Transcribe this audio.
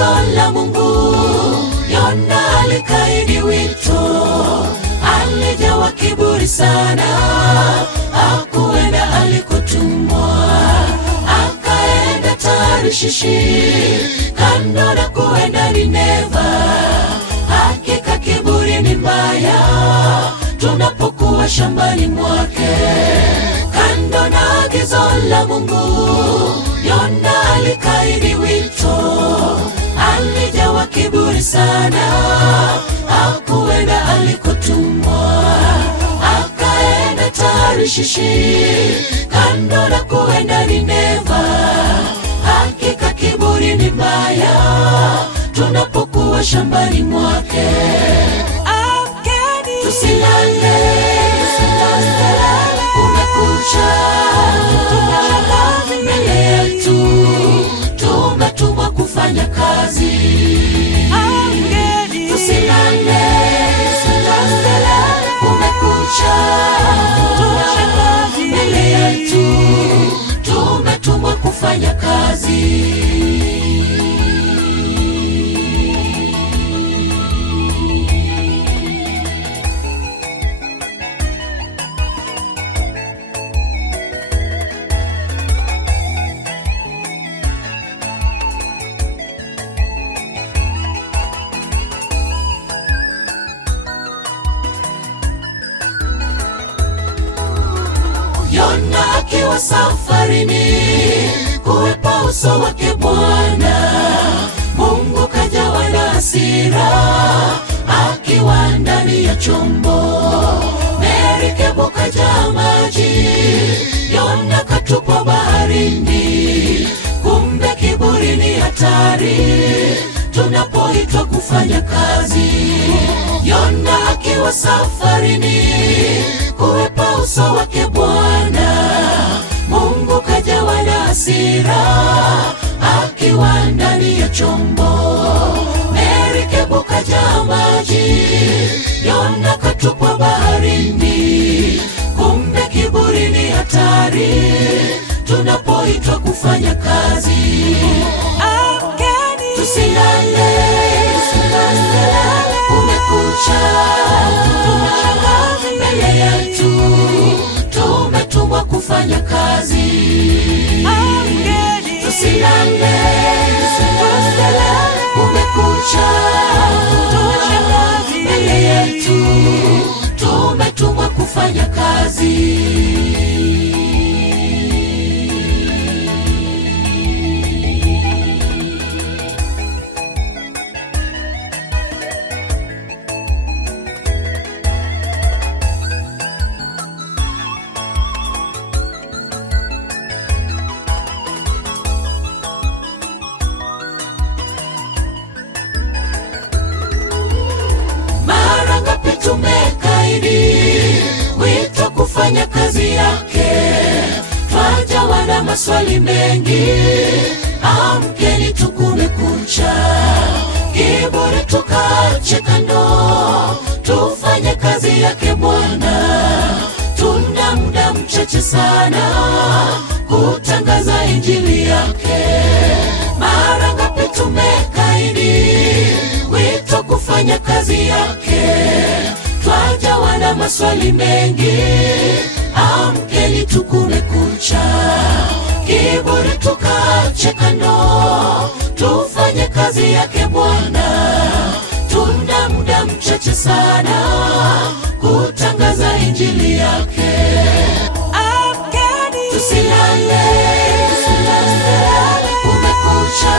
agizo la Mungu, Yona alikaidi wito, alijawa kiburi sana, hakuenda alikotumwa, akaenda Tarishishi, kando na kuenda Nineva. Hakika kiburi ni mbaya tunapokuwa shambani mwake. Kando na agizo la Mungu, Yona alikaidi wito, alijawa kiburi sana, hakuenda alikotumwa, akaenda Tarishishi, kando na kuenda Nineva. Hakika kiburi ni mbaya tunapokuwa shambani mwake. Tusilale, kumekucha, mbele yetu tumetumwa kufanya kazi. Tusilale, kumekucha, mbele yetu tumetumwa kufanya kazi. Yona akiwa safarini kuwepa uso wake Bwana, Mungu kajawa na hasira akiwa ndani ya chombo. Merikebu kajaa maji, Yona katupwa baharini. Kumbe kiburi ni hatari tunapoitwa kufanya kazi. Yona akiwa safarini kuwepa uso wake Bwana, Mungu kajawa na hasira akiwa ndani ya chombo. Merikebu kajaa maji, Yona katupwa baharini. Kumbe kiburi ni hatari tunapoitwa kufanya kazi. Tusilale, kumekucha, mbele yetu tumetumwa kufanya kazi. Tusilale, kumekucha, mbele yetu tumetumwa kufanya kazi. Tumekaidi wito kufanya kazi yake, twajawa na maswali mengi. Amkeni tukumekucha, kiburi tukache kando, tufanye kazi yake Bwana. Tuna muda mchache sana kutangaza injili yake. Mara ngapi tumekaidi wito kufanya kazi yake, twajawa na maswali mengi. Amkeni tukumekucha, kiburi tukache kando, tufanye kazi yake Bwana. Tuna muda mchache sana kutangaza injili yake. Tusilale, kumekucha,